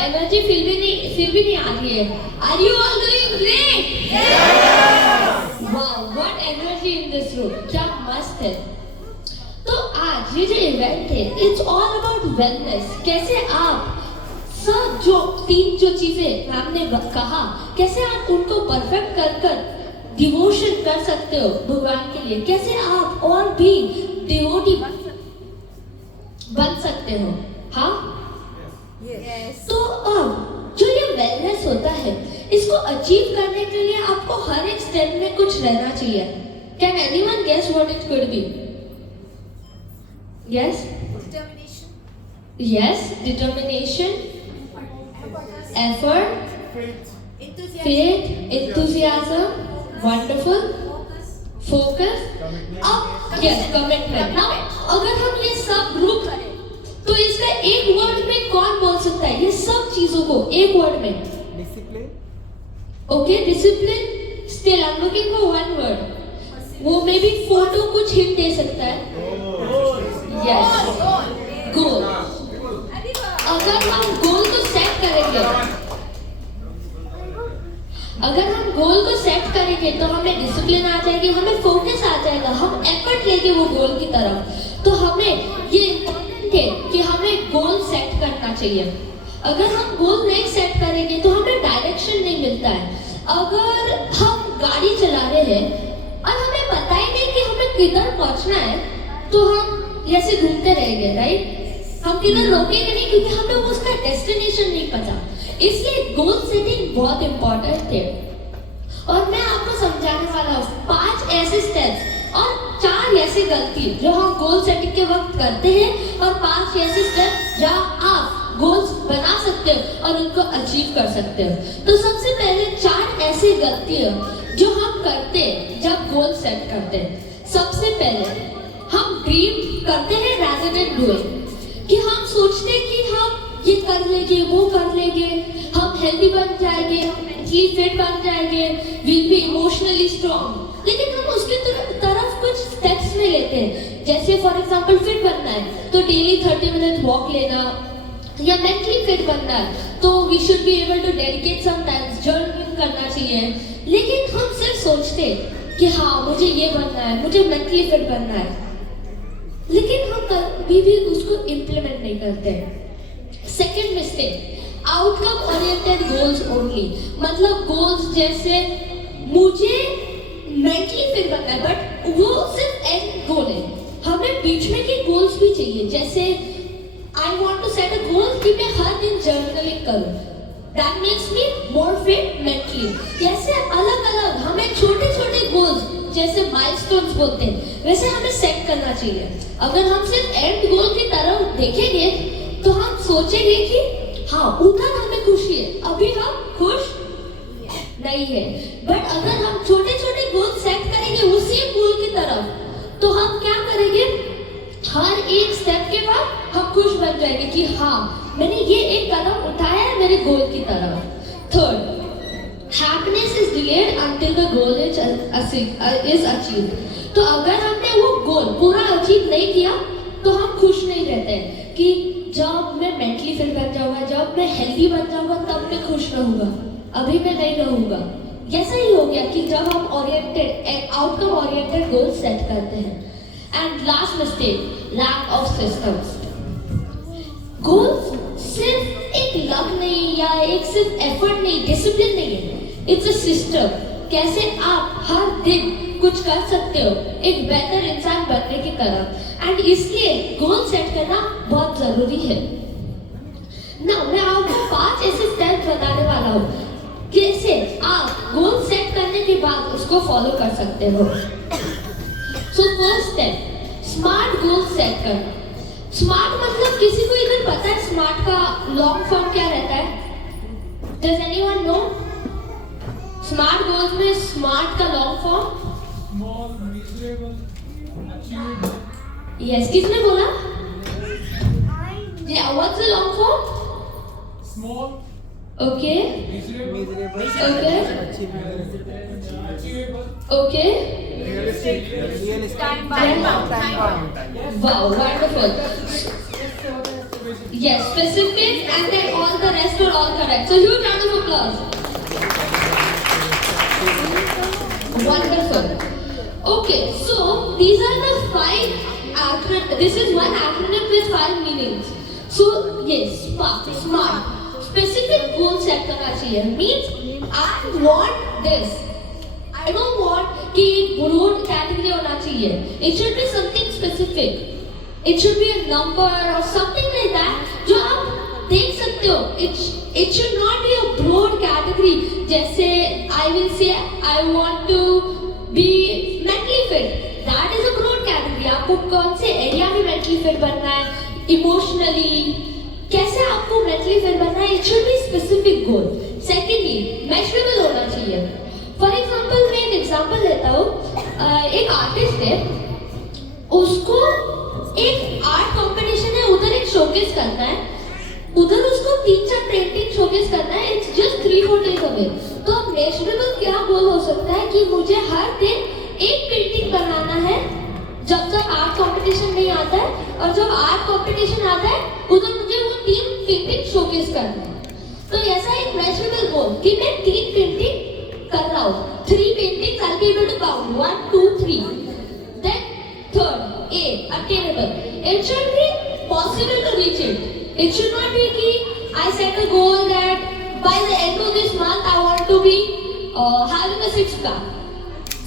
Energy फिर भी नहीं आ रही है। Are you all doing great? Wow, what energy in this room, क्या मस्त है। तो आज ये जो इवेंट है, इट्स ऑल अबाउट वेलनेस। कैसे आप सब जो चीजें मैम ने कहा, कैसे आप उनको परफेक्ट कर डिवोशन कर सकते हो भगवान के लिए, कैसे आप और भी डिवोटी बन सकते हो। हाँ, तो अब जो ये वेलनेस होता है, इसको अचीव करने के लिए आपको हर एक स्टेप में कुछ रहना चाहिए। Can anyone guess what it could be? Yes, determination, effort, faith, enthusiasm, wonderful, focus, commitment. Now, अगर हम ये सब ग्रुप करें, तो इसका एक वर्ड में कौन बोल सकता है ये सब चीजों को एक वर्ड में? Discipline. Okay, discipline. Still I am looking for one word. वो मे बी फोटो कुछ हिंट दे सकता है. यस, गोल. अगर हम गोल को सेट करेंगे, तो हमें डिसिप्लिन आ जाएगी, हमें फोकस आ जाएगा, हम एफर्ट लेंगे वो गोल की तरफ। तो हमें ये इम्पोर्टेंट है कि हमें गोल सेट करना चाहिए। अगर हम गोल नहीं सेट करेंगे तो हमें डायरेक्शन नहीं मिलता है। अगर हम गाड़ी चला रहे हैं और हमें पता ही नहीं कि हमें किधर पहुंचना है, तो हम ऐसे घूमते रहेंगे, राइट? हम किधर रोकेंगे नहीं, क्योंकि हमें उसका डेस्टिनेशन नहीं पता। इसलिए गोल सेटिंग बहुत इंपॉर्टेंट है। और मैं आपको समझाने वाला हूँ 5 ऐसे स्टेप्स और 4 ऐसी गलती जो हम गोल सेटिंग के वक्त करते हैं, और 5 ऐसे स्टेप जहाँ आप गोल्स बना सकते हो और उनको अचीव कर सकते हो। तो सबसे पहले 4 ऐसी गलतियाँ जो हम करते हैं जब गोल सेट करते हैं। सबसे पहले हम ड्रीम करते हैं rather than doing, कि हम सोचते हैं कि हम ये कर लेंगे, वो कर लेंगे, हम हेल्दी बन जाएंगे, हम मेंटली फिट बन जाएंगे, विल बी इमोशनली स्ट्रॉन्ग। लेकिन हम उसके तरफ कुछ स्टेप्स में लेते हैं। जैसे फॉर एग्जांपल फिट बनना है तो डेली 30 मिनट वॉक लेना, या मेंटली फिट बनना है तो we should be able to dedicate some times journaling करना चाहिए। लेकिन हम सिर्फ सोचते हैं कि हाँ मुझे ये बनना है, मुझे मेंटली फिट बनना है, लेकिन हम कभी भी उसको इम्प्लीमेंट नहीं करते। Second mistake, outcome oriented goals only. मतलब गोल्स जैसे मुझे मेंटली फिट बनना है, बट वो सिर्फ एंड गोल है। हमें बीच में के गोल्स भी चाहिए। जैसे I want to set a goal कि मैं हर दिन जर्नलिंग करूं, that makes me more fit mentally. जैसे अलग अलग हमें छोटे छोटे गोल्स, जैसे माइलस्टोन्स बोलते हैं, वैसे हमें सेट करना चाहिए। अगर हम सिर्फ एंड गोल की तरफ देखेंगे तो हम सोचेंगे कि हाँ उधर हमें खुशी है, अभी हम खुश नहीं है। बट अगर हम छोटे छोटे गोल सेट करेंगे उसी गोल की तरफ, तो हम क्या करेंगे, हर एक स्टेप के बाद हम खुश बन जाएंगे कि हाँ मैंने ये एक कदम उठाया है मेरे गोल की तरफ। Third, happiness is delayed until the goal is achieved. तो अगर हमने वो गोल पूरा अचीव नहीं किया तो हम खुश नहीं रहते हैं कि जब मैं मेंटली फिट बन जाऊंगा, जब मैं हेल्दी बन जाऊंगा, तब मैं खुश रहूंगा, अभी मैं नहीं रहूंगा। जैसा ही हो गया कि जब हम आउटकम ओरिएंटेड गोल सेट करते हैं। And last mistake, lack of systems. Goals सिर्फ एक लक नहीं या एक सिर्फ एफर्ट नहीं, डिसिप्लिन नहीं है, इट्स अ सिस्टम। कैसे आप हर दिन कुछ कर सकते हो एक बेहतर इंसान बनने की तरफ। एंड इसलिए गोल सेट करना बहुत जरूरी है। ना मैं आपको 5 ऐसे स्टेप बताने वाला हूँ कैसे आप गोल सेट करने के बाद उसको फॉलो कर सकते हो। So first step, smart goal set करना। स्मार्ट मतलब किसी को इधर पता है स्मार्ट का लॉन्ग फॉर्म क्या रहता है? Does anyone know? Smart goals में स्मार्ट का long form? Small, reasonable, achievable. Yes, किसने बोला? या what's the long form? Small, okay, reasonable, okay, achievable, okay, realistic, time bound. wow, wonderful. Yes, specific, and then all the rest are Correct. So huge round of applause. Wonderful. Okay, so these are the 5 acronyms. This is one acronym with 5 meanings. So yes, smart. Specific goal set करना चाहिए. Means I want this. I don't want कि broad category होना चाहिए. It should be something specific. It should be a number or something like that जो आप देख सकते हो. It should not be a broad category. जैसे I will say I want to be mentally fit. That is a broad category. आपको कौन से area में mentally fit बनना है, emotionally कैसे आपको mentally fit बनना है. It should be specific goal. Secondly, measurable होना चाहिए. For example, मैं एक example लेता हूँ. एक artist है, उसको एक art competition है, उधर एक showcase करना है. उधर उसको 3-4 पेंटिंग शोकेस करना है. It's just 3-4 days away. तो मेजरेबल क्या गोल हो सकता है कि मुझे हर दिन एक पेंटिंग बनाना है जब तक आर्ट कंपटीशन नहीं आता है, और जब आर्ट कंपटीशन आता है उधर मुझे वो 3 पेंटिंग शोकेस करना है. तो ऐसा एक मेजरेबल गोल कि मैं 3 पेंटिंग कर रहा हूँ. 3 paintings I will be able to count 1 2 3. Then third A, attainable. It should be possible to reach it. It should not be कि I set a goal that by the end of this month I want to be having a 6-pack.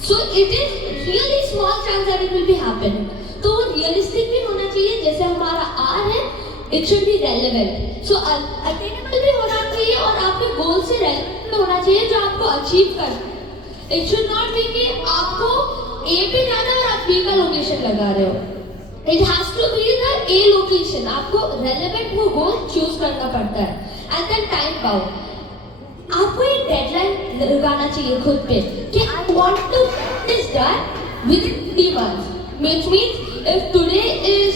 So it is really small chance that it will be happening. तो वो realistic भी होना चाहिए. जैसे हमारा R है, it should be relevant. So attainable भी होना चाहिए और आपके goal से relevant होना चाहिए जो आपको achieve करना है. It should not be कि आपको A पे जाना और आप B का लोकेशन लगा रहे हो. It has to be the A location. आपको relevant वो goal choose करना पड़ता है. And then time bound. आपको एक deadline लगाना चाहिए खुद पे कि I want to get this done within 3 months. Which means if today is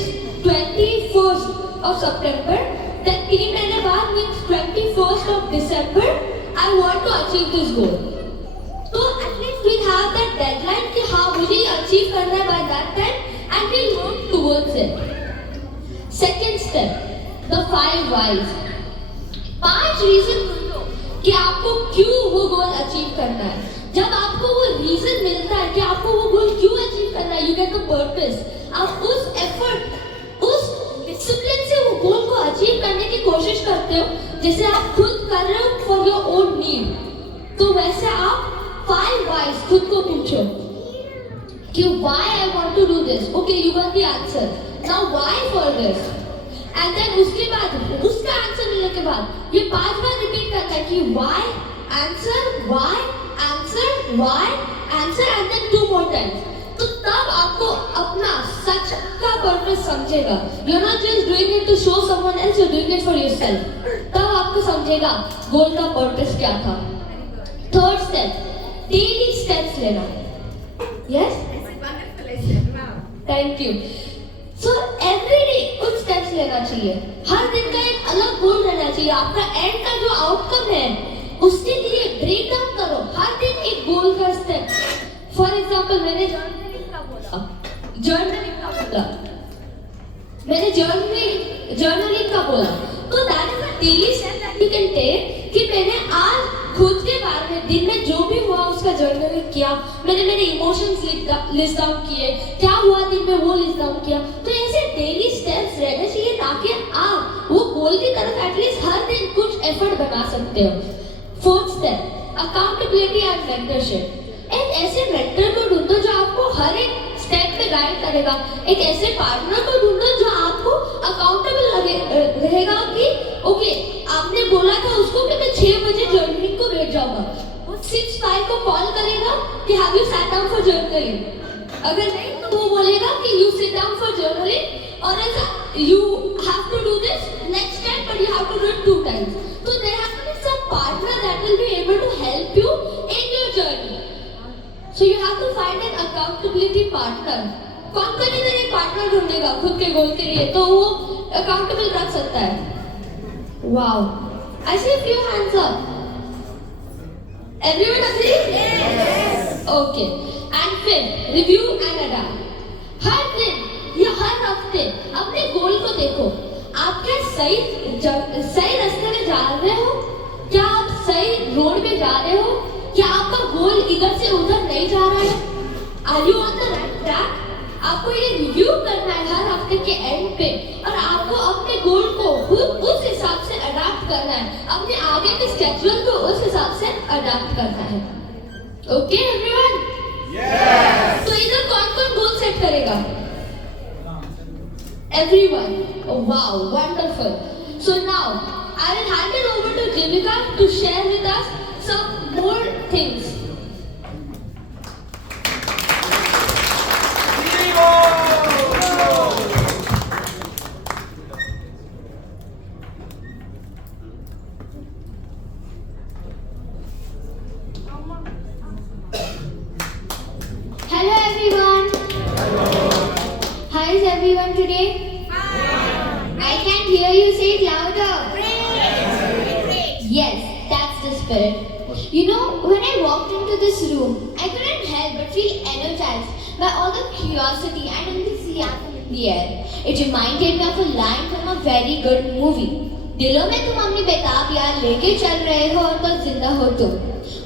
21st of September, then 3 महीने बाद means 21st of December, I want to achieve this goal. तो at least we have that deadline कि हाँ मुझे achieve करना है by that time. And we work towards it. Second step, the 5 whys. 5 reason ढूंढो कि आपको क्यों वो गोल अचीव करना है. जब आपको वो रीजन मिलता है कि आपको वो गोल क्यों अचीव करना है, you get the purpose. आप उस एफर्ट, उस डिसिप्लिन से वो गोल को अचीव करने की कोशिश करते हो, जैसे आप खुद कर रहे हो फॉर योर ओन नीड. तो वैसे आप 5 whys खुद को पूछो कि why I want to do this. Okay, you got the answer. Now why for this? And then उसके बाद उसका आंसर मिलने के बाद ये 5 बार रिपीट करता है कि why, answer, and then 2 more times. तो तब आपको अपना सच का पर्पस समझेगा. You're not just doing it to show someone else, you're doing it for yourself. तब आपको समझेगा गोल का पर्पस क्या था. Third step, daily steps लेना. Yes? Thank you. So every day कुछ steps लेना चाहिए. हर दिन का एक अलग गोल रहना चाहिए. आपका एंड का जो आउटकम है उसके लिए ब्रेक डाउन करो. हर दिन एक गोल का स्टेप. फॉर एग्जाम्पल मैंने जर्नलिंग का बोला. मैंने जर्नलिंग का बोला. तो that is a daily step that you can take कि मैंने आज खुद के बारे में दिन में जो भी हुआ उसका जर्नलिंग किया. मैंने मेरे इमोशंस लिस्ट डाउन किए. क्या हुआ दिन में वो लिस्ट डाउन किया. तो ऐसे डेली स्टेप्स रहने चाहिए ताकि आप वो गोल की तरफ एटलीस्ट हर दिन कुछ एफर्ट बना सकते हो. Fourth step, accountability and mentorship. एक ऐसे मेंटर को ढूंढो जो आपको हर एक स्टेप पे गाइड करेगा. एक ऐसे पार्टनर को ढूंढो जो आपको अकाउंटेबल रहेगा कि ओके आपने बोला था उसको कि मैं 6 बजे जर्नलिंग को बैठ जाऊंगा. वो 6-5 को कॉल करेगा कि have you sat down for journaling. अगर नहीं तो वो बोलेगा कि you sit down for journaling और you have to do this next time but you have to do it 2 times. So there has to be some partner that will be able to help you in your journey. So you have to find an accountability partner. कौन इधर एक partner ढूंढेगा खुद के गोल के लिए तो वो accountable रख सकता है. Wow. I see a few hands up. Everyone agree? Yes. Okay. And fifth, review and adapt. हर दिन या हर हफ्ते अपने गोल को देखो. आप क्या सही रास्ते में जा रहे हो आपका गोल इधर से उधर नहीं जा रहा है? Are you on the right track? आपको ये रिव्यू करना है हर हफ्ते के एंड पे और आपको अपने गोल को उस हिसाब से अडाप्ट करना है, अपने आगे के स्केड्यूल को उस हिसाब से अडाप्ट करना है। Okay everyone? यस। तो इधर कौन-कौन गोल सेट करेगा? Everyone. Oh, wow, wonderful. So now I will hand it over to Jimika to share with us some more things. Hello everyone. How is everyone today? I can hear you say it louder. Yes, that's the spirit. You know, when I walked into this room, I couldn't help but feel energized by all the curiosity and enthusiasm in the air. It reminded me of a line from a very good movie. दिलों में तुम अपनी बेताब याद लेके चल रहे हो और तो जिंदा हो तुम.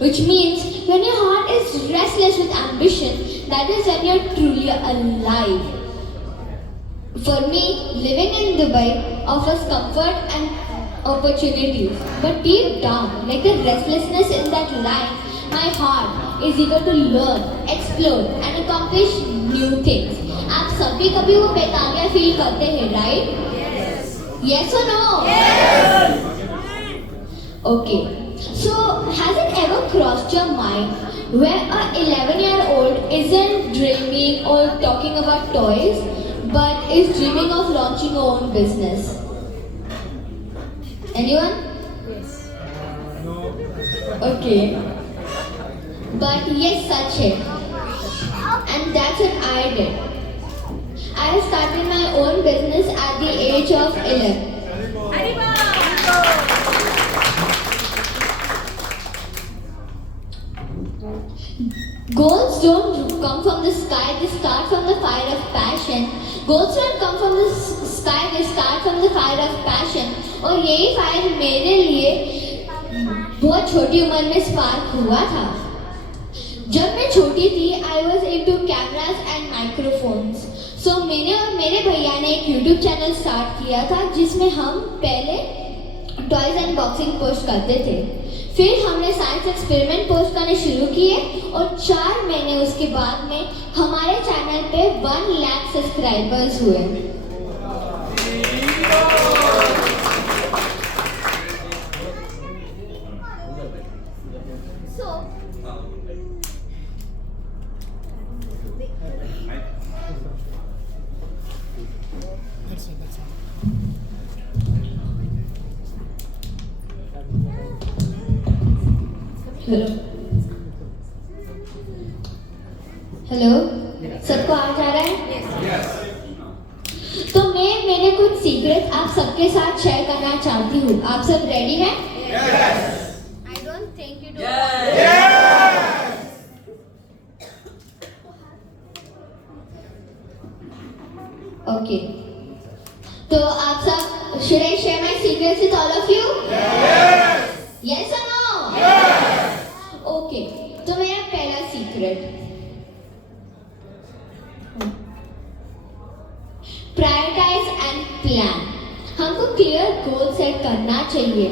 Which means when your heart is restless with ambition, that is when you're truly alive. For me, living in Dubai offers comfort and opportunities, but deep down, like the restlessness in that line, my heart is eager to learn, explore, and accomplish new things. आप सभी कभी वो बेताबिया feel करते हैं, right? Yes or no? Yes. Okay. So, has it ever crossed your mind where a 11-year-old isn't dreaming or talking about toys, but is dreaming of launching her own business? Anyone? Yes. Okay. But yes, such it. And that's what I did. I started my own business at the age of 11. Goals don't come from the sky, they start from the fire of passion. Goals don't come from the sky, they start from the fire of passion. और यही fire मेरे लिए बहुत छोटी उम्र में spark हुआ था. जब मैं छोटी थी, I was into cameras and microphones. So मैंने और मेरे भैया ने एक YouTube चैनल स्टार्ट किया था जिसमें हम पहले टॉयज अनबॉक्सिंग पोस्ट करते थे. फिर हमने साइंस एक्सपेरिमेंट पोस्ट करने शुरू किए और 4 महीने उसके बाद में हमारे चैनल पे 1 लाख सब्सक्राइबर्स हुए. हेलो सबको आ जा रहा है? तो मैंने कुछ सीक्रेट आप सबके साथ शेयर करना चाहती हूँ. आप सब रेडी हैं? I don't think you do. Okay. तो आप सब should I share my secrets with all of you? Yes or no? Okay. तो मेरा पहला सीक्रेट, प्रायोरिटाइज एंड प्लान. हमको क्लियर गोल सेट करना चाहिए.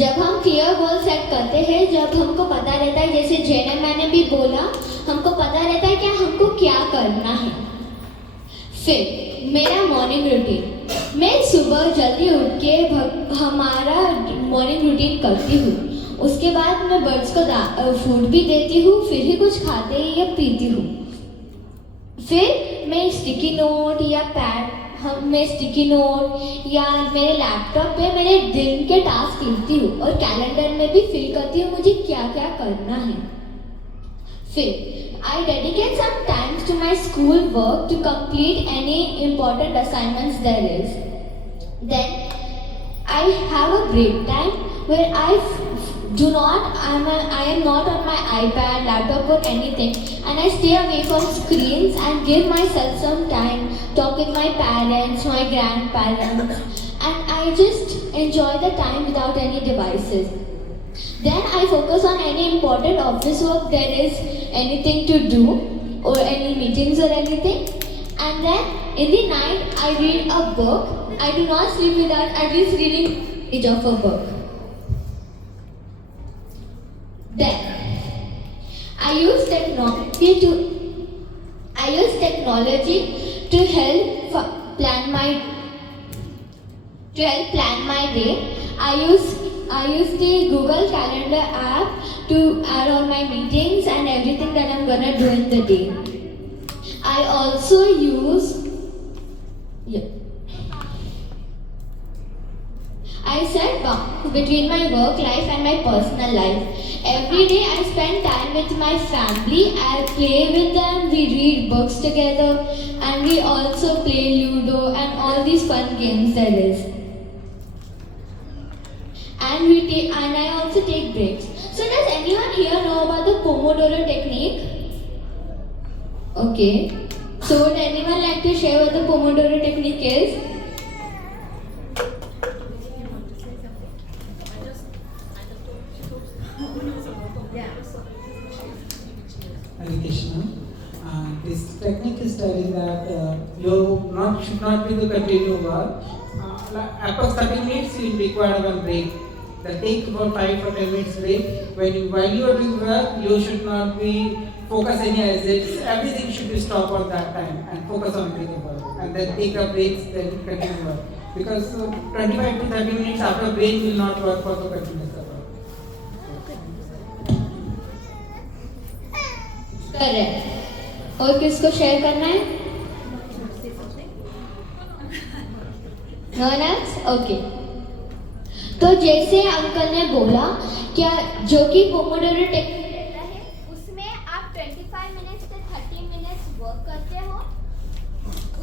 जब हम क्लियर गोल सेट करते हैं, जब हमको पता रहता है, जैसे जेने मैंने भी बोला, हमको पता रहता है कि हमको क्या करना है. फिर मेरा मॉर्निंग रूटीन, मैं सुबह जल्दी उठ के हमारा मॉर्निंग रूटीन करती हूँ. उसके बाद मैं बर्ड्स को फूड भी देती हूँ, फिर ही कुछ खाते हैं या पीती हूँ. फिर मैं स्टिकी नोट या मैं स्टिकी नोट या मेरे लैपटॉप पे मेरे दिन के टास्क लिखती हूँ और कैलेंडर में भी फिल करती हूँ मुझे क्या क्या करना है. फिर I dedicate some time to my school work to complete any important assignments there is. Then I have a break time where I am not on my iPad, laptop or anything, and I stay away from screens and give myself some time, talk with my parents, my grandparents, and I just enjoy the time without any devices. Then I focus on any important office work there is anything to do or any meetings or anything. And then in the night I read a book. I do not sleep without at least reading a page of a book. Then I use technology to help plan my day. I use the Google Calendar app to add all my meetings and everything that I'm gonna do in the day. I also use I set boundaries between my work life and my personal life. Every day I spend time with my family. I play with them, we read books together, and we also play Ludo and all these fun games there is. And I also take breaks. So does anyone here know about the Pomodoro technique? Okay. So would anyone like to share what the Pomodoro technique is? Hare Krishna. This technique is telling that you should not be the continue work. Approx 30 minutes you require one break. Then take about 5 or 10 minutes break. While you are doing work, you should not be focus any assets. Everything should be stopped at that time and focus on doing the work. And then take a break, then continue work. Because 25 to 30 minutes after brain will not work for the continuous work. Correct. और किसको share करना है? No one else? Okay. तो जैसे uncle ने बोला क्या जो कि पोमोडोरो टेक्निक रहता है उसमें आप 25 मिनट्स से 30 मिनट्स वर्क करते हो।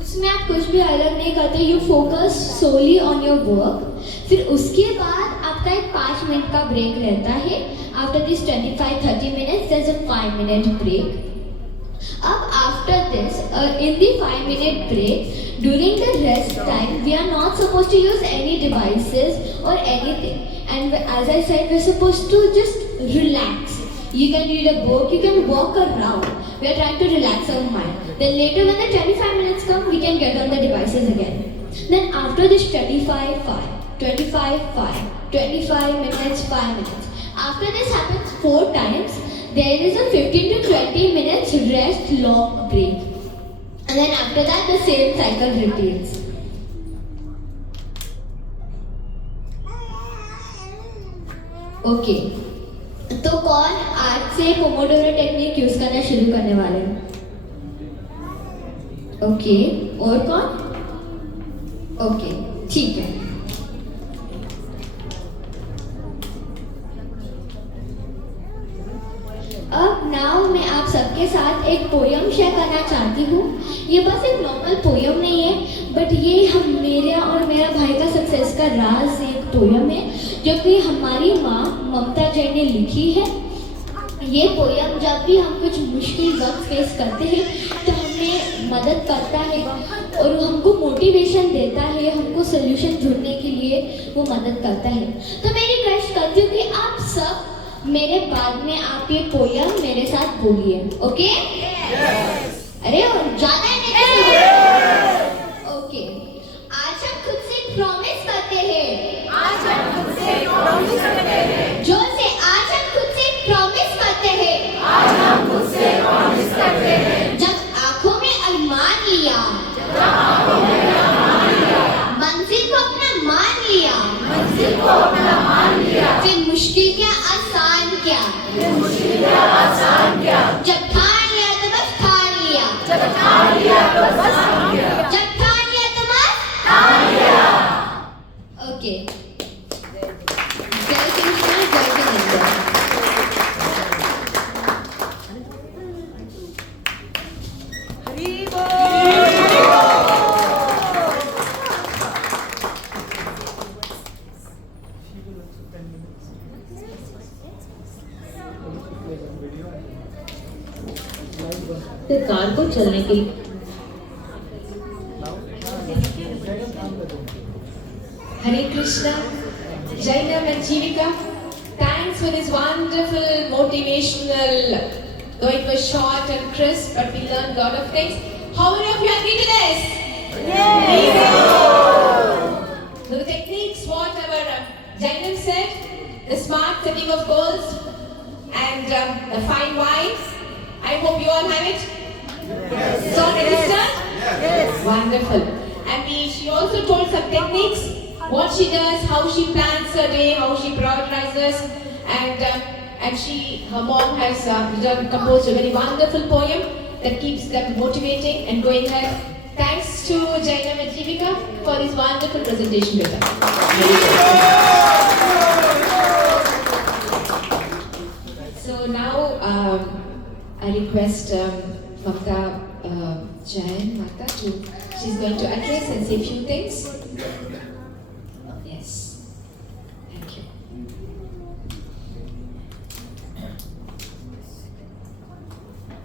उसमें आप कुछ भी अलग नहीं करते, you focus solely on your work. फिर उसके बाद आपका एक 5 मिनट का ब्रेक रहता है। After this 25-30 minutes there is a 5 minute break. अब after this in the 5 minute break during the rest time we are not supposed to use any devices or anything, and as I said we're supposed to just relax. You can read a book, you can walk around. We are trying to relax our mind. Then later when the 25 minutes come, we can get on the devices again. Then after this 25 minutes, 5 minutes. After this happens 4 times, there is a 15 to 20 minutes rest long break. And then after that the same cycle repeats. Okay. तो कौन आज से Pomodoro technique use करना शुरू करने वाले हैं? Okay, और कौन? ओके, ठीक है। अब नाउ मैं आप सबके साथ एक पोयम शेयर करना चाहती हूँ। ये बस एक नॉर्मल पोयम नहीं है, बट ये मेरा और मेरा भाई का सक्सेस का राज एक पोयम है जो कि हमारी माँ ममता जैन ने लिखी है। ये पोयम जब भी हम कुछ मुश्किल वक्त फेस करते हैं तो हमें मदद करता है और हमको मोटिवेशन देता है, हमको सोल्यूशन ढूंढने के लिए वो मदद करता है। तो मैं रिक्वेस्ट करती हूँ कि आप सब मेरे बाद में आप ये पोयम मेरे साथ बोलिए, ओके? अरे ज्यादा है मेरे साथ? ओके। आज हम खुद से प्रॉमिस करते हैं। जोर से आज हम खुद से प्रॉमिस करते हैं। जब आंखों में अरमान लिया, मंजिल को अपना मान लिया, फिर मुश्किल क्या आसान क्या, जब ठान लिया तो बस ठान लिया, जब ठान लिया तो बस ओके। जय कृष्ण, जय जिनेंद्र। कार को चलने के लिए हरे कृष्णा, जय राम जीविका। Thanks for this wonderful motivational, though it was short and crisp, but we learned a lot of things. How many of you agree to this? Yes! So the techniques, whatever Jainam said, the smart setting of goals and the fine wines, I hope you all have it. Yes. It's all registered? Yes. Wonderful. And she also told some techniques, what she does, how she plans her day, how she prioritizes, and her mom has composed a very wonderful poem that keeps them motivating and going ahead. Thanks to Jainam and Jeevika for this wonderful presentation with us. So now I request Mamta Jain, Mata, she's going to address and say a few things. Yes. Thank you.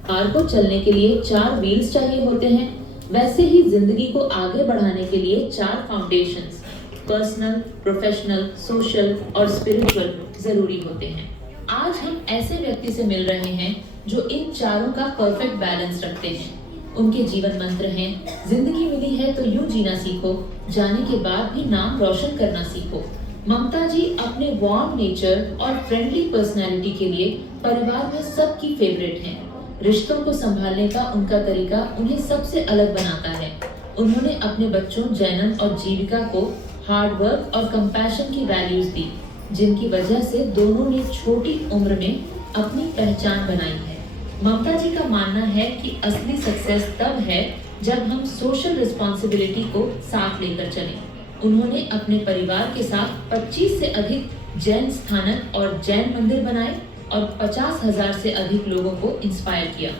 Car को चलने के लिए 4 wheels चाहिए होते हैं, वैसे ही जिंदगी को आगे बढ़ाने के लिए 4 फाउंडेशंस, पर्सनल, प्रोफेशनल, सोशल और स्पिरिचुअल जरूरी होते हैं। आज हम ऐसे व्यक्ति से मिल रहे हैं जो इन चारों का परफेक्ट बैलेंस रखते हैं। उनके जीवन मंत्र हैं, जिंदगी मिली है तो यूं जीना सीखो, जाने के बाद भी नाम रोशन करना सीखो। ममता जी अपने वार्म नेचर और फ्रेंडली पर्सनैलिटी के लिए परिवार में सबकी फेवरेट हैं। रिश्तों को संभालने का उनका तरीका उन्हें सबसे अलग बनाता है। उन्होंने अपने बच्चों जैनम और जीविका को हार्ड वर्क और कंपैशन की वैल्यूज दी, जिनकी वजह से दोनों ने छोटी उम्र में अपनी पहचान बनाई है। ममता जी का मानना है कि असली सक्सेस तब है जब हम सोशल रिस्पॉन्सिबिलिटी को साथ लेकर चलें। उन्होंने अपने परिवार के साथ 25 से अधिक जैन स्थानक और जैन मंदिर बनाए और 50,000 से अधिक लोगों को इंस्पायर किया।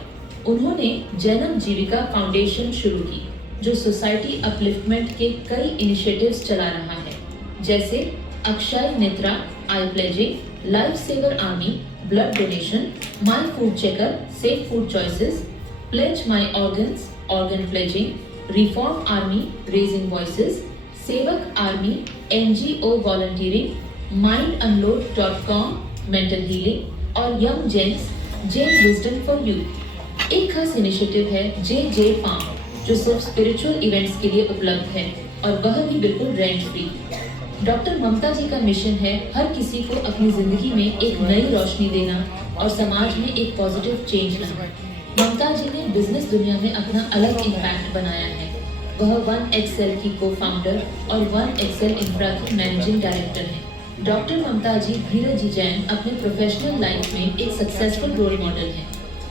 उन्होंने जैनम जीविका फाउंडेशन शुरू की, जो सोसाइटी अपलिफ्टमेंट के कई इनिशिएटिव्स चला रहा है, जैसे Akshay Netra, I pledging, life saver army, blood donation, my food checker, safe food choices, pledge my organs, organ pledging, reform army, raising voices, Sevak army, NGO volunteering, mindunload.com, mental healing और young Jains, Jain wisdom for youth. एक खास initiative है JJ farm, जो सिर्फ spiritual events के लिए उपलब्ध है और वह भी बिल्कुल रेंट फ्री। डॉक्टर ममता जी का मिशन है हर किसी को अपनी जिंदगी में एक नई रोशनी देना और समाज में एक पॉजिटिव चेंज लाना। ममता जी ने बिजनेस दुनिया में अपना अलग इम्पैक्ट बनाया है। वह 1XL की को-फाउंडर और 1XL इंफ्रा की मैनेजिंग डायरेक्टर हैं। डॉक्टर ममता जी धीरज जी जैन अपने प्रोफेशनल लाइफ में एक सक्सेसफुल रोल मॉडल हैं।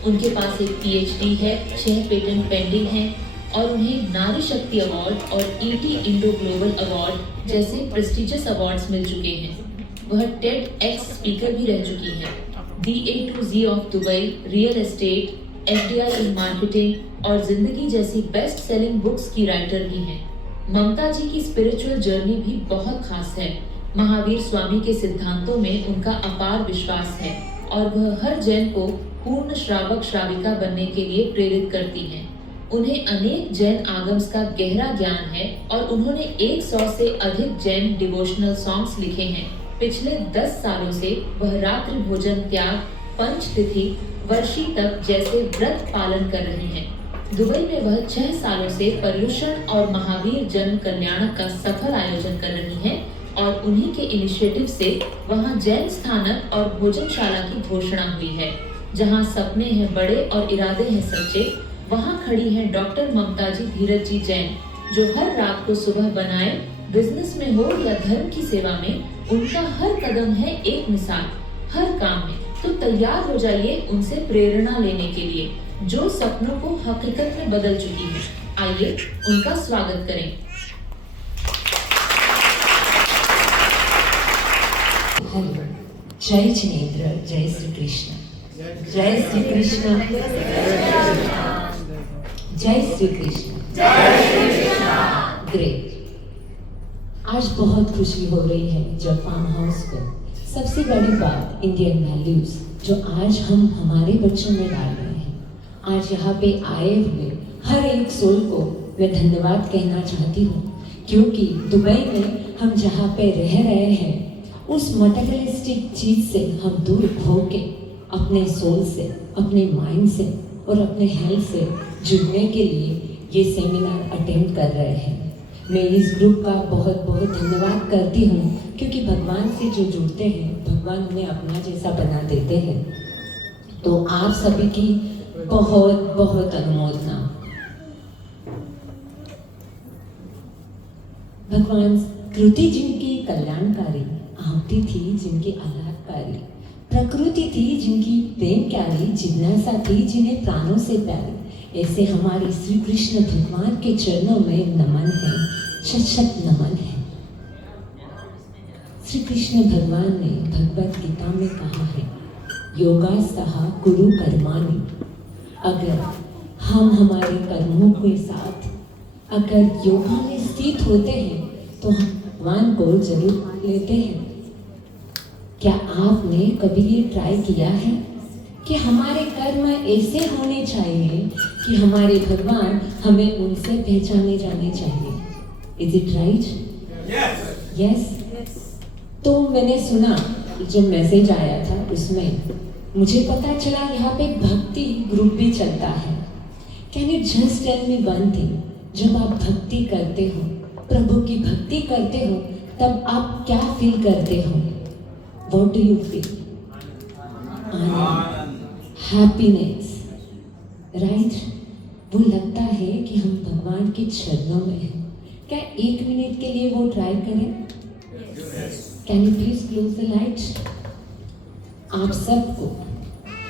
उनके पास एक PhD है, 6 पेटेंट पेंडिंग हैं और उन्हें नारी शक्ति अवार्ड और ET इंडो ग्लोबल अवार्ड जैसे प्रेस्टिजियस अवार्ड्स मिल चुके हैं। वह TEDx स्पीकर भी रह चुकी हैं। The A to Z of Dubai, real estate, FDI in marketing और जिंदगी जैसी बेस्ट सेलिंग बुक्स की राइटर भी हैं। ममता जी की स्पिरिचुअल जर्नी भी बहुत खास है। महावीर स्वामी के सिद्धांतों में उनका अपार विश्वास है और वह हर जैन को पूर्ण श्रावक श्राविका बनने के लिए प्रेरित करती हैं। उन्हें अनेक जैन आगम्स का गहरा ज्ञान है और उन्होंने 100 से अधिक जैन डिवोशनल सॉन्ग्स लिखे हैं। पिछले 10 सालों से वह रात्रि भोजन त्याग, पंचतिथि, वर्षी तप जैसे व्रत पालन कर रही हैं। दुबई में वह 6 सालों से पर्युषण और महावीर जन कल्याण का सफल आयोजन कर रही हैं और उन्हीं के इनिशिएटिव से वहां जैन स्थानक और भोजनशाला की घोषणा हुई है। जहां सपने हैं बड़े और इरादे हैं सच्चे, वहां खड़ी हैं डॉक्टर ममता जी धीरज जी जैन, जो हर रात को सुबह बनाए, बिजनेस में हो या धर्म की सेवा में, उनका हर कदम है एक मिसाल, हर काम में। तो तैयार हो जाइए उनसे प्रेरणा लेने के लिए, जो सपनों को हकीकत में बदल चुकी है। आइए उनका स्वागत करें। हेलो, जय जिनेन्द्र, जय श्री कृष्ण, जय श्री कृष्ण, जय श्री कृष्ण, ग्रेट। आज बहुत खुशी हो रही है जब फार्म हाउस पे सबसे बड़ी बात इंडियन वैल्यूज जो आज हम हमारे बच्चों में डाल रहे हैं। आज यहाँ पे आए हुए हर एक सोल को मैं धन्यवाद कहना चाहती हूँ, क्योंकि दुबई में हम जहाँ पे रह रहे हैं उस मटेरियलिस्टिक चीज से हम दूर होके अपने सोल से, अपने माइंड से और अपने हेल्थ से जुड़ने के लिए ये सेमिनार अटेंड कर रहे हैं। मैं इस ग्रुप का बहुत बहुत धन्यवाद करती हूँ क्योंकि भगवान से जो जुड़ते हैं भगवान उन्हें अपना जैसा बना देते हैं। तो आप सभी की बहुत बहुत अनुमोदना। भगवान कृति जिनकी कल्याणकारी, आहुति थी जिनकी आह्लादकारी, प्रकृति थी जिनकी प्रेमकारी, जिज्ञासा थी जिन्हें प्राणों से प्यारी। ऐसे हमारे श्री कृष्ण भगवान के चरणों में नमन है, शत शत नमन है। श्री कृष्ण भगवान ने भगवत गीता में कहा है, योगा सहा कुरु कर्माणि। अगर हम हमारे कर्मों के साथ अगर योगा में स्थित होते हैं तो हम भगवान को जरूर लेते हैं। क्या आपने कभी ये ट्राई किया है कि हमारे कर्म ऐसे होने चाहिए कि हमारे भगवान हमें उनसे पहचाने जाने चाहिए? Is it right? यस। तो मैंने सुना जो मैसेज आया था उसमें मुझे पता चला यहाँ पे भक्ति ग्रुप भी चलता है। Can you just tell me one thing, जब आप भक्ति करते हो, प्रभु की भक्ति करते हो, तब आप क्या फील करते हो? What do you feel? Anand, happiness, right? वो लगता है कि हम भगवान के चरणों में हैं। क्या 1 मिनट के लिए वो ट्राई करें? Can you please close the light? आप सबको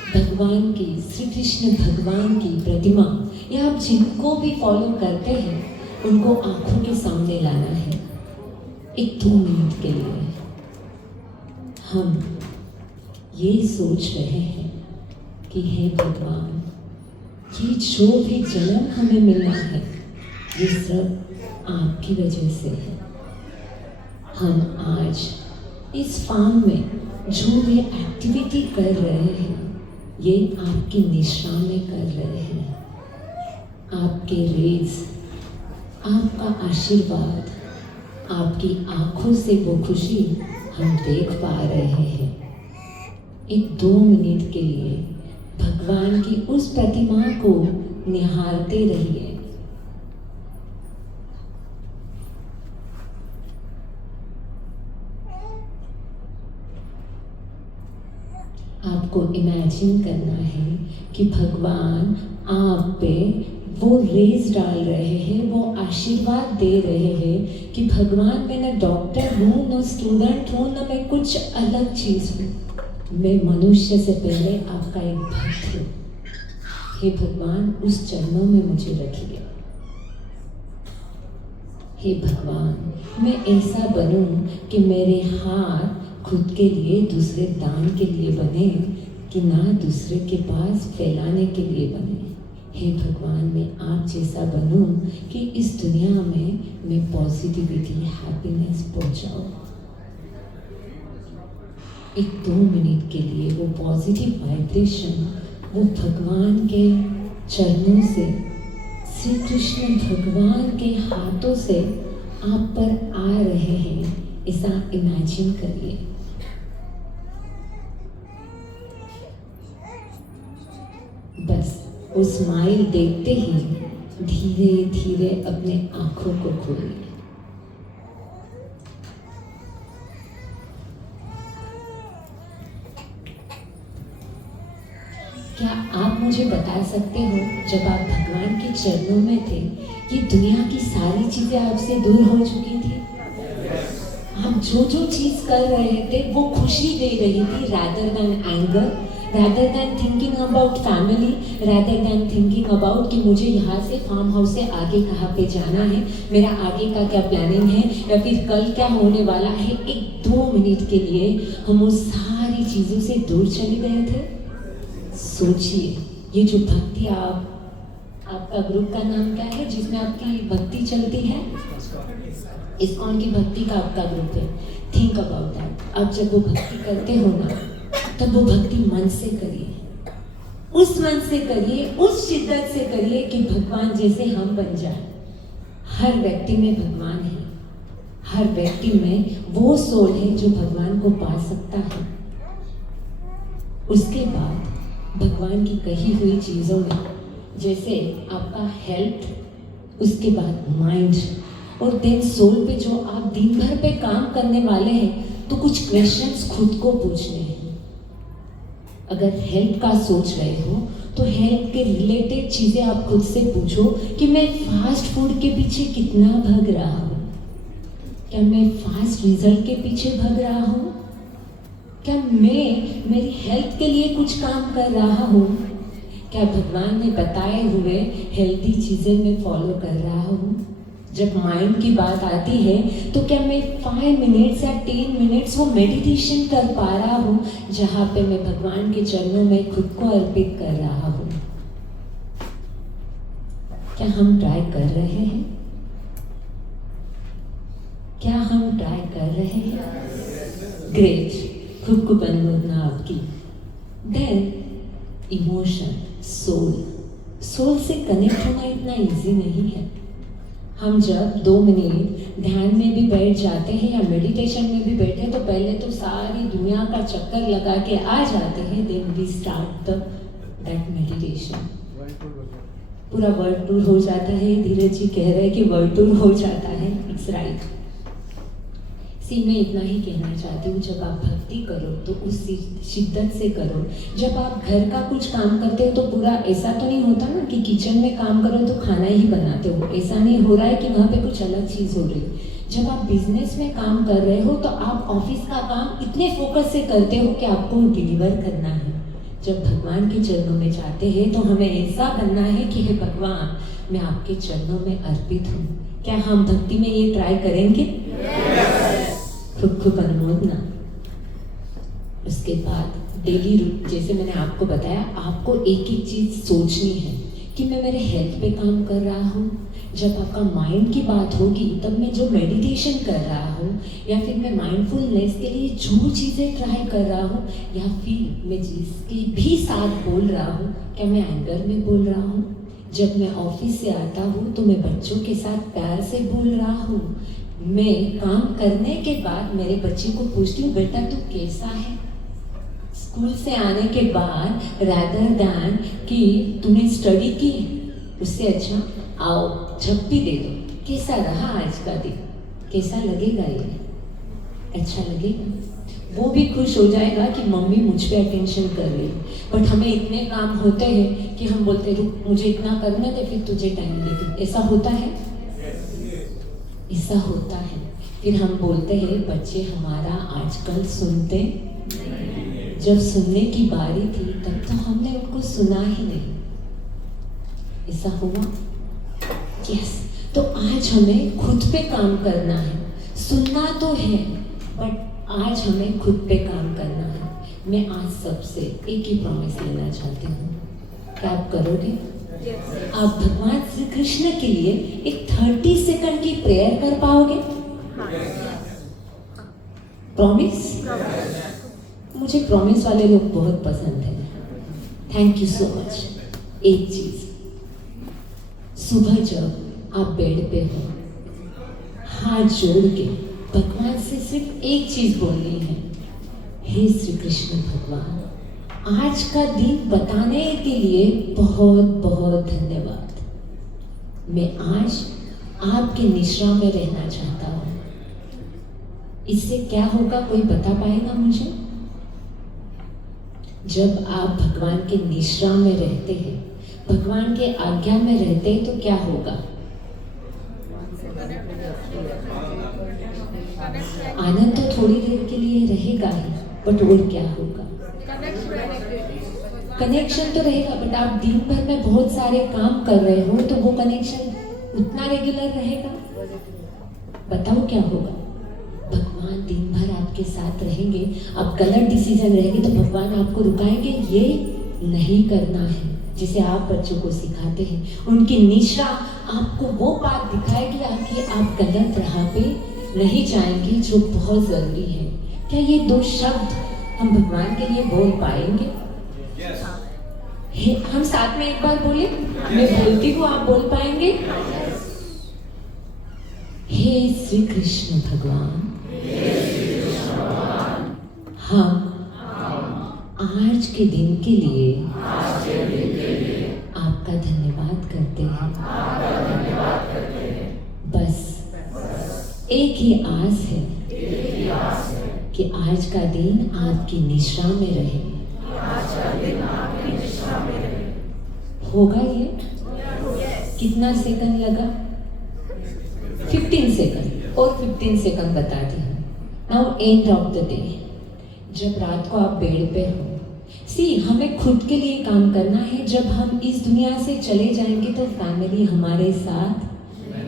भगवान की, श्री कृष्ण भगवान की प्रतिमा या आप जिनको भी फॉलो करते हैं उनको आंखों के सामने लाना है। 1-2 मिनट के लिए हम ये सोच रहे हैं कि हे भगवान, ये जो भी जन्म हमें मिला है ये सब आपकी वजह से है। हम आज इस फार्म में जो भी एक्टिविटी कर रहे हैं ये आपकी निशा में कर रहे हैं। आपके रेज, आपका आशीर्वाद, आपकी आंखों से वो खुशी हम देख पा रहे हैं। 1-2 मिनट के लिए भगवान की उस प्रतिमा को निहारते रहिए। आपको इमेजिन करना है कि भगवान आप पे वो रेज डाल रहे हैं, वो आशीर्वाद दे रहे हैं कि भगवान मैं ना डॉक्टर हूँ, ना स्टूडेंट हूँ, ना मैं कुछ अलग चीज़ हूँ, मैं मनुष्य से पहले आपका एक भक्त हूँ। हे भगवान, उस चरणों में मुझे रखिए। हे भगवान, मैं ऐसा बनूं कि मेरे हाथ खुद के लिए, दूसरे दान के लिए बने, कि ना दूसरे के पास फैलाने के लिए बने। हे भगवान, मैं आप जैसा बनूं कि इस दुनिया में मैं पॉजिटिविटी, हैप्पीनेस पहुंचाऊं। 1-2 मिनट के लिए वो पॉजिटिव वाइब्रेशन वो भगवान के चरणों से, श्री कृष्ण भगवान के हाथों से आप पर आ रहे हैं, ऐसा इमेजिन करिए। बस वो स्माइल देखते ही धीरे धीरे अपने आंखों को खोलिए। क्या आप मुझे बता सकते हो, जब आप भगवान के चरणों में थे, ये दुनिया की सारी चीजें आपसे दूर हो चुकी थी? आप जो जो चीज कर रहे थे वो खुशी दे रही थी, rather than anger, rather than thinking about family, rather than thinking about कि मुझे यहाँ से फार्म हाउस से आगे कहाँ पे जाना है, मेरा आगे का क्या प्लानिंग है, या फिर कल क्या होने वाला है। 1-2 मिनट के लिए हम उस सारी चीज़ों से दूर चले गए थे। सोचिए, ये जो भक्ति आपका ग्रुप का नाम क्या है जिसमें आपकी भक्ति चलती है? इस्कॉन की भक्ति का आपका ग्रुप है। Think about that. आप जब वो भक्ति करते हो ना, तब वो भक्ति मन से करिए, उस मन से करिए, उस शिद्दत से करिए कि भगवान जैसे हम बन जाए। हर व्यक्ति में भगवान है, हर व्यक्ति में वो सोल है जो भगवान को पा सकता है। उसके बाद भगवान की कही हुई चीज़ों में जैसे आपका हेल्थ, उसके बाद माइंड और देन सोल पे जो आप दिन भर पे काम करने वाले हैं, तो कुछ क्वेश्चंस खुद को पूछने हैं। अगर हेल्थ का सोच रहे हो तो हेल्थ के रिलेटेड चीज़ें आप खुद से पूछो कि मैं फास्ट फूड के पीछे कितना भाग रहा हूँ। क्या मैं फास्ट रिजल्ट के पीछे भाग रहा हूँ? क्या मैं मेरी हेल्थ के लिए कुछ काम कर रहा हूँ? क्या भगवान ने बताए हुए हेल्दी चीज़ें मैं फॉलो कर रहा हूँ? जब माइंड की बात आती है तो क्या मैं 5 मिनट्स या 10 मिनट्स वो मेडिटेशन कर पा रहा हूँ जहाँ पे मैं भगवान के चरणों में खुद को अर्पित कर रहा हूँ? क्या हम ट्राई कर रहे हैं? क्या हम ट्राई कर रहे हैं? ग्रेट, खुद को अनुमोदना आपकी। देन इमोशन, सोल से कनेक्ट होना इतना इजी नहीं है। हम जब 2 मिनट ध्यान में भी बैठ जाते हैं या मेडिटेशन में भी बैठे तो पहले तो सारी दुनिया का चक्कर लगा के आ जाते हैं, then we start that meditation. पूरा वर्ल्ड टूर हो जाता है। धीरज जी कह रहे हैं कि वर्ल्ड टूर हो जाता है। It's right. मैं इतना ही कहना चाहती हूँ, जब आप भक्ति करो तो उस शिद्दत से करो। जब आप घर का कुछ काम करते हो तो पूरा ऐसा तो नहीं होता ना कि किचन में काम करो तो खाना ही बनाते हो। ऐसा नहीं हो रहा है कि वहाँ पे कुछ अलग चीज़ हो रही है। जब आप बिजनेस में काम कर रहे हो तो आप ऑफिस का काम इतने फोकस से करते हो कि आपको डिलीवर करना है। जब भगवान के चरणों में जाते हैं तो हमें ऐसा बनना है कि हे भगवान, मैं आपके चरणों में अर्पित हूँ। क्या हम भक्ति में ये ट्राई करेंगे? खुद अनुमोदना। उसके बाद डेली जैसे मैंने आपको बताया, आपको एक एक चीज़ सोचनी है कि मैं मेरे हेल्थ पे काम कर रहा हूँ। जब आपका माइंड की बात होगी तब मैं जो मेडिटेशन कर रहा हूँ या फिर मैं माइंडफुलनेस के लिए जो चीज़ें ट्राई कर रहा हूँ या फिर मैं जिसके भी साथ बोल रहा हूँ, क्या मैं एंगर में बोल रहा हूँ? जब मैं ऑफिस से आता हूँ तो मैं बच्चों के साथ प्यार से बोल रहा हूँ। मैं काम करने के बाद मेरे बच्चे को पूछती हूँ, बेटा तू कैसा है? स्कूल से आने के बाद रादर दैन कि तूने स्टडी की, उससे अच्छा आओ झप्पी दे दो, कैसा रहा आज का दिन, कैसा लगेगा ये? अच्छा लगेगा। वो भी खुश हो जाएगा कि मम्मी मुझ पे अटेंशन कर रही है। बट हमें इतने काम होते हैं कि हम बोलते हैं रुक मुझे इतना करना दे फिर तुझे टाइम देती। ऐसा होता है? ऐसा होता है। फिर हम बोलते हैं बच्चे हमारा आजकल सुनते, जब सुनने की बारी थी तब तो हमने उनको सुना ही नहीं। ऐसा हुआ? यस। तो आज हमें खुद पे काम करना है। सुनना तो है बट आज हमें खुद पे काम करना है। मैं आज सबसे एक ही प्रॉमिस लेना चाहती हूँ, क्या आप करोगे? आप भगवान श्री कृष्ण के लिए एक 30 सेकंड की प्रेयर कर पाओगे? प्रॉमिस? मुझे प्रॉमिस वाले लोग बहुत पसंद हैं। Thank you so much. एक चीज, सुबह जब आप बेड पे हो, हाथ जोड़ के भगवान से सिर्फ एक चीज बोलनी है, हे श्री कृष्ण भगवान, आज का दिन बताने के लिए बहुत बहुत धन्यवाद। मैं आज आपके निश्रा में रहना चाहता हूँ। इससे क्या होगा कोई बता पाएगा मुझे? जब आप भगवान के निश्रा में रहते हैं, भगवान के आज्ञा में रहते हैं तो क्या होगा? आनंद तो थोड़ी देर के लिए रहेगा ही, बट और क्या होगा? कनेक्शन तो रहेगा, बट आप दिन भर में बहुत सारे काम कर रहे हो तो वो कनेक्शन उतना रेगुलर रहेगा? बताओ क्या होगा? भगवान दिन भर आपके साथ रहेंगे, आप गलत डिसीजन रहेंगे तो भगवान आपको रुकाएंगे, ये नहीं करना है। जिसे आप बच्चों को सिखाते हैं, उनकी निशा आपको वो बात दिखाएगी कि आप गलत राह पे नहीं जाएंगे, जो बहुत जरूरी है। क्या ये 2 शब्द हम भगवान के लिए बोल पाएंगे? हम साथ में एक बार बोले, मैं बोलती हूँ आप बोल पाएंगे? हे हे श्री कृष्ण भगवान, हम आज के दिन के लिए आपका धन्यवाद करते हैं। बस एक ही आस है कि आज का दिन आपकी निश्रा में रहे। होगा ये? कितना सेकंड लगा? 15 सेकंड और 15 सेकंड बताती हूँ। Now end of the day, जब रात को आप बेड पे हो, हमें खुद के लिए काम करना है। जब हम इस दुनिया से चले जाएंगे तो फैमिली हमारे साथ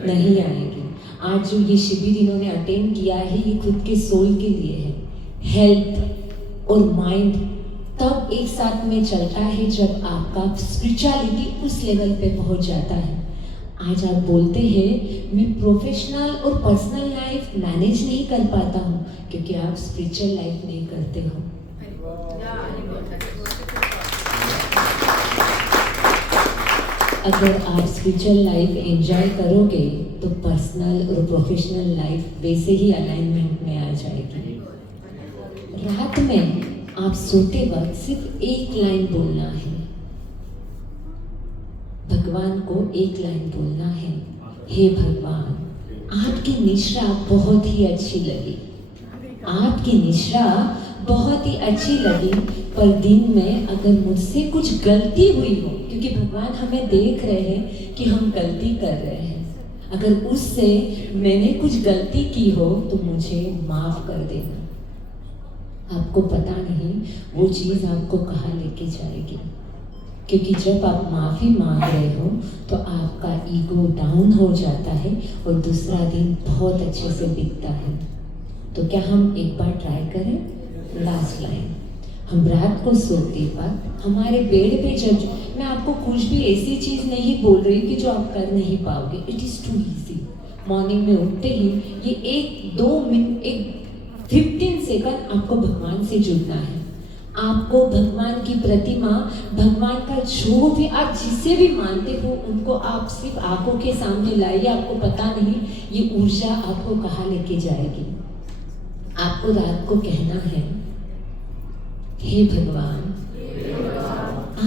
नहीं आएगी। आज जो ये शिविर इन्होंने अटेंड किया है, ये खुद के सोल के लिए है। हेल्थ और माइंड तब एक साथ में चलता है जब आपका स्पिरिचुअलिटी उस लेवल पे पहुंच जाता है। आज आप बोलते हैं मैं प्रोफेशनल और पर्सनल लाइफ मैनेज नहीं कर पाता हूँ, क्योंकि आप स्पिरिचुअल लाइफ नहीं करते हो। अगर आप स्पिरिचुअल लाइफ एंजॉय करोगे तो पर्सनल और प्रोफेशनल लाइफ वैसे ही अलाइनमेंट में आ जाएगी। रात में आप सोते वक्त सिर्फ एक लाइन बोलना है, भगवान को एक लाइन बोलना है, हे भगवान, आपकी निश्रा बहुत ही अच्छी लगी, आपकी निश्रा बहुत ही अच्छी लगी, पर दिन में अगर मुझसे कुछ गलती हुई हो, क्योंकि भगवान हमें देख रहे हैं कि हम गलती कर रहे हैं, अगर उससे मैंने कुछ गलती की हो तो मुझे माफ कर देना। आपको पता नहीं वो चीज़ आपको कहाँ लेके जाएगी, क्योंकि जब आप माफ़ी मांग रहे हो तो आपका ईगो डाउन हो जाता है और दूसरा दिन बहुत अच्छे से बीतता है। तो क्या हम एक बार ट्राई करें? लास्ट लाइन, हम रात को सोते वक्त हमारे बेड पे जब, मैं आपको कुछ भी ऐसी चीज़ नहीं बोल रही कि जो आप कर नहीं पाओगे, it is too easy. Morning में उठते ही ये 1-2 मिनट, 15 सेकंड आपको भगवान से जुड़ना है। आपको भगवान की प्रतिमा, भगवान का जो भी आप जिसे भी मानते हो उनको आप सिर्फ आंखों के सामने लाइए। आपको पता नहीं ये ऊर्जा आपको कहाँ लेके जाएगी। आपको रात को कहना है, हे भगवान,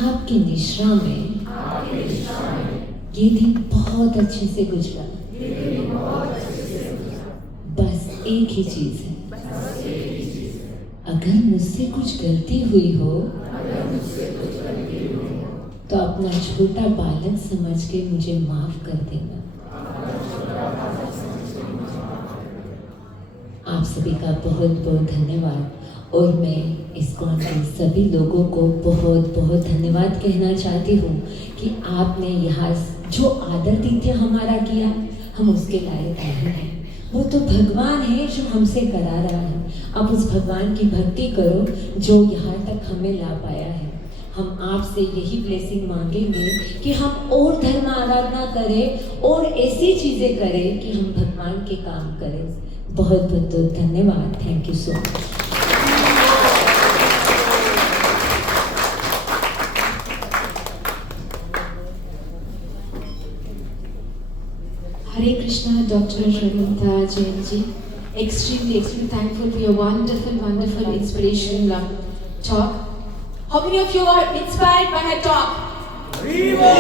आपकी निश्रा में ये दिन बहुत अच्छे से गुजरा। बस एक ही चीज है, अगर मुझसे कुछ गलती हुई हो तो अपना छोटा बालक समझ के मुझे माफ कर देना। आप सभी का बहुत बहुत धन्यवाद, और मैं इस्कॉन के सभी लोगों को बहुत बहुत धन्यवाद कहना चाहती हूँ कि आपने यहाँ जो आदर तिथ्य हमारा किया, हम उसके लायक नहीं हैं। वो तो भगवान है जो हमसे करा रहा है। आप उस भगवान की भक्ति करो जो यहाँ तक हमें ला पाया है। हम आपसे यही ब्लेसिंग मांगेंगे कि हम और धर्म आराधना करें और ऐसी चीज़ें करें कि हम भगवान के काम करें। बहुत बहुत धन्यवाद। Thank you so much. Hare Krishna, Dr. Ramita Jain ji. Extremely thankful for your wonderful, inspirational talk. How many of you are inspired by her talk? जितने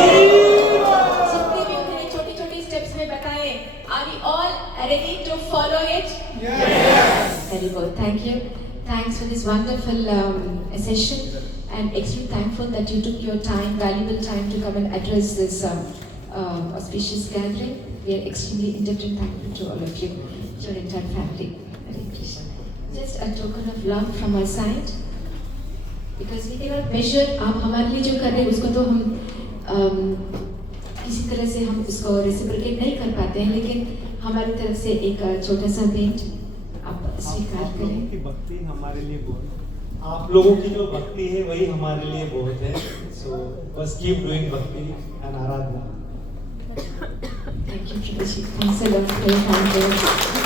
भी उन्होंने छोटी-छोटी steps में बताए, are we all ready to follow it? Yes. Very good. Thank you. Thanks for this wonderful session, and extremely thankful that you took your time, valuable time, to come and address this auspicious gathering. We are extremely indebted and thankful to all of you, your entire family. Hare Krishna. Just a token of love from our side, because we cannot measure. आप हमारे लिए जो कर रहे हैं उसको तो हम किसी तरह से हम उसको रेसिप्रोकेट नहीं कर पाते हैं, लेकिन हमारी तरफ से एक छोटा सा भेंट आप स्वीकार करें। की भक्ति हमारे लिए बहुत, आप लोगों की जो भक्ति है वही हमारे लिए बहुत है। सो बस कीप डूइंग भक्ति and Aradhana. Thank you, Prabhuji. Thanks a lot for your time.